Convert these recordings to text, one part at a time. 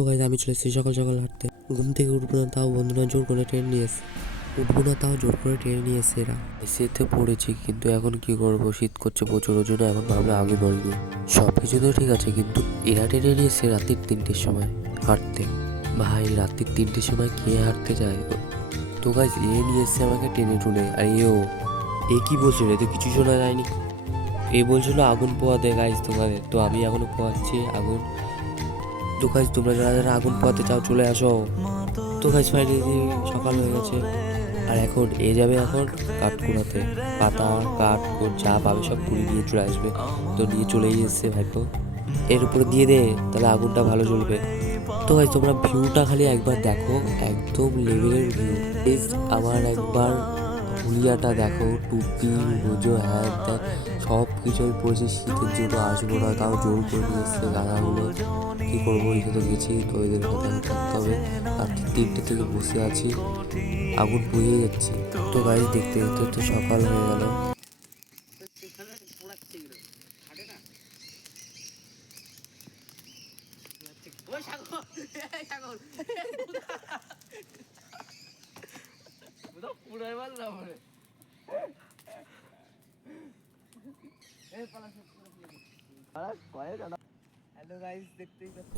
তো গাইজ আমি চলে এসেছি সকাল সকাল হাঁটতে। ঘুম থেকে উঠবো না তাও বন্ধুরা জোর করে ট্রেন নিয়ে এসে এরা এসেতে পড়েছি। কিন্তু এখন কি করবো, শীত করছে প্রচুর, ওই জন্য এখন ভাবলাম আগে বলবো। সব কিছু তো ঠিক আছে, কিন্তু এরা টেনে নিয়ে এসে রাত্রির 3টের সময় হাঁটতে। ভাই রাত্রির 3টের সময় কে হাঁটতে যায়? তো গাইজ এ নিয়ে এসছে আমাকে টেনে টুনে, আর এ কি বলছিল? এ তো কিছু শোনা যায়নি। এ বলছিল আগুন পোয়াতে গাইজ তোমাদের, তো আমি এখনো পোয়াচ্ছি আগুন। তো গাইজ তোমরা যারা যারা আগুন পোয়াতে চাও চলে আসো। তো গাইজ ফাইনালি সকাল হয়ে গেছে, আর এখন এ যাবে এখন কাঠ কুড়াতে। পাতা কাঠ যা পাবে সব কুড়ি নিয়ে চলে আসবে। তো নিয়ে চলেই এসছে ভাইপো, এর উপরে দিয়ে দে, তাহলে আগুনটা ভালো জ্বলবে। তো গাইজ তোমরা ভিউটা খালি একবার দেখো, একদম লেভেলের ভিউ। প্লিজ আমার একবার হুলিয়াটা দেখো, টুপি বোঝো, হ্যাঁ দেখ সব কিছু আমি পড়েছি। শীতের জন্য আসবো না, তাও জোর করে নিয়ে এসছে গানাগুলো। কী করবো, এসে তো গেছি, তো এদের সাথে থাকতে হবে। আর 3টে থেকে বসে আছি, আগুন পুড়িয়ে যাচ্ছি। তো গাড়ি দেখতে দেখতে তো সকাল হয়ে গেল।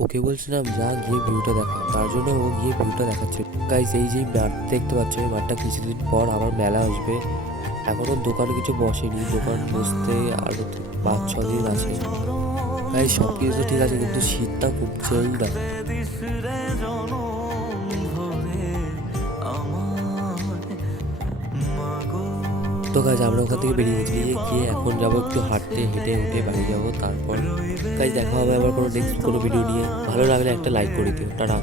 ওকে বলছিলাম যা গিয়ে ভিউটা দেখা, তার জন্য ও গিয়ে ভিউটা দেখাচ্ছে। গাইজ এই যে মাঠ দেখতে পাচ্ছ, এই মাঠটা কিছুদিন পর আবার মেলা আসবে। এখনো দোকান কিছু বসেনি, দোকান বসতে আরো 5-6 দিন আছে। গাইজ সব কিছু তো ঠিক আছে, কিন্তু শীতটা খুব জলদা। তো গাইজ আমরা ওখান থেকে বেরিয়ে গেছি, গিয়ে এখন যাবো একটু হাঁটতে, হেঁটে উঠে বাড়ি যাবো। তারপর গাইজ দেখা হবে আবার কোনো নেক্সট কোনো ভিডিও নিয়ে। ভালো লাগলে একটা লাইক করে দিও। টাটা।